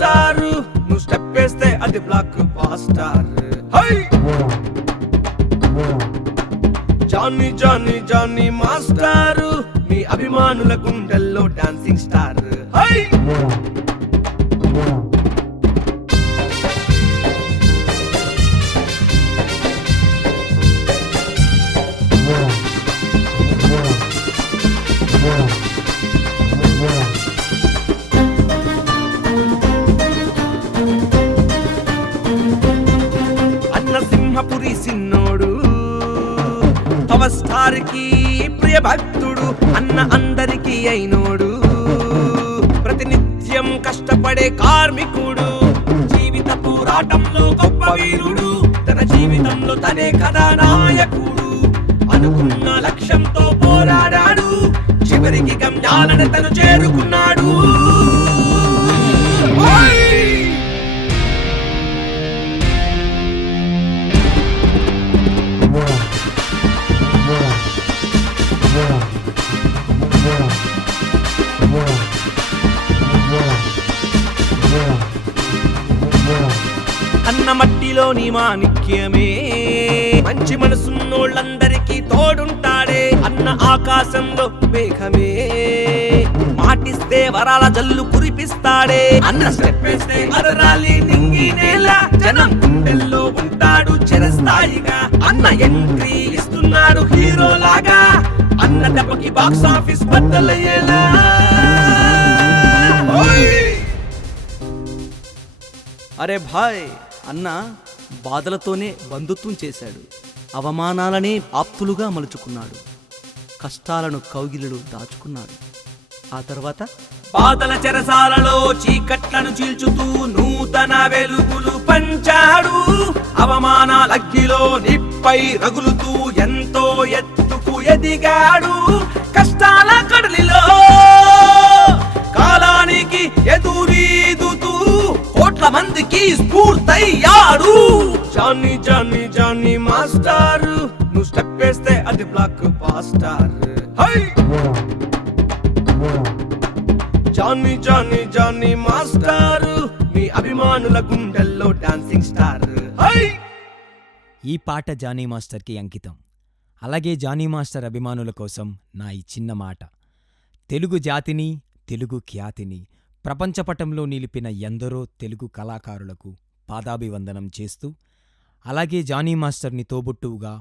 Master నువ్వు step వేస్తే అది blockbuster. Hi Jani Jani Jani master మీ అభిమానుల గుండెల్లో డాన్సింగ్ స్టార్. హై అన్న సింహపురి సిన్నోడు పవర్ స్టార్ కి ప్రియ భక్తుడు, అన్న అందరికీ అయినోడు, ప్రతినిత్యం కష్టపడే కార్మికుడు, జీవిత పోరాటంలో గొప్ప వీరుడు, తన జీవితంలో తనే కథానాయకుడు, అనుకున్న లక్ష్యంతో పోరాడాడు, చివరికి గమ్యాలను తను చేరుకున్నాడు. అన్న మట్టిలోని మాణిక్యమే, మంచి మనసున్నోళ్ళందరికీ తోడుంటాడే, అన్న ఆకాశంలో మేఘమే, మాటిస్తే వరాల జల్లు కురిపిస్తాడే, అన్న స్టెప్ వేస్తే అదరాలి నింగి నేల, జనం గుండెల్లో ఉంటాడు చిరస్థాయిగా, అన్న ఎంట్రీ ఇస్తున్నాడు హీరో లాగా, అన్న దెబ్బకి బాక్స్ ఆఫీస్ బద్దలయ్యేలా. అరే భాయ్, అన్న బాధలతోనే బంధుత్వం చేశాడు, అవమానాలనే ఆప్తులుగా మలుచుకున్నాడు, కష్టాలను కౌగిలిలో దాచుకున్నాడు. ఆ తర్వాత బాధల చెరసాలలో చీకట్లను చీల్చుతూ నూతన వెలుగులు పంచాడు, అవమానాల అగ్గిలో నిప్పై రగులుతూ ఎంతో ఎత్తుకు ఎదిగాడు, కష్టాల కడలిలో కాలానికి ఎదురీదుతూ కోట్ల మందికి స్ఫూర్తయ్యాడు. జానీ జానీ జానీ మాస్టర్ నువ్వు స్టెప్ వేస్తే అది blockbuster. Hi Jani Jani Jani master మీ అభిమానుల గుండెల్లో డాన్సింగ్ స్టార్. హై ఈ పాట జానీ మాస్టర్కి అంకితం. అలాగే జానీ మాస్టర్ అభిమానుల కోసం నా ఈ చిన్న మాట. తెలుగు జాతిని, తెలుగు ఖ్యాతిని ప్రపంచపటంలో నిలిపిన ఎందరో తెలుగు కళాకారులకు పాదాభివందనం చేస్తూ, అలాగే జానీ మాస్టర్ని తోబుట్టువుగా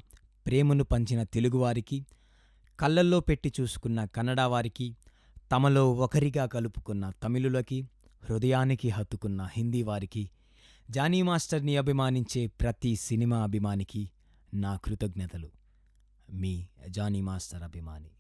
ప్రేమను పంచిన తెలుగువారికి, కళ్ళల్లో పెట్టి చూసుకున్న కన్నడ వారికి, తమలో ఒకరిగా కలుపుకున్న తమిళులకి, హృదయానికి హత్తుకున్న హిందీ వారికి, జానీ మాస్టర్ని అభిమానించే ప్రతి సినిమా అభిమానికి నా కృతజ్ఞతలు. మీ జానీ మాస్టర్ అభిమాని.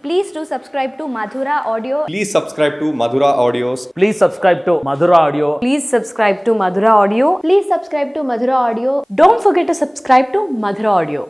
Please do subscribe to Madhura Audio. Please subscribe to Madhura Audios. Please subscribe to Madhura Audio. Please subscribe to Madhura Audio. Please subscribe to Madhura Audio. Don't forget to subscribe to Madhura Audio.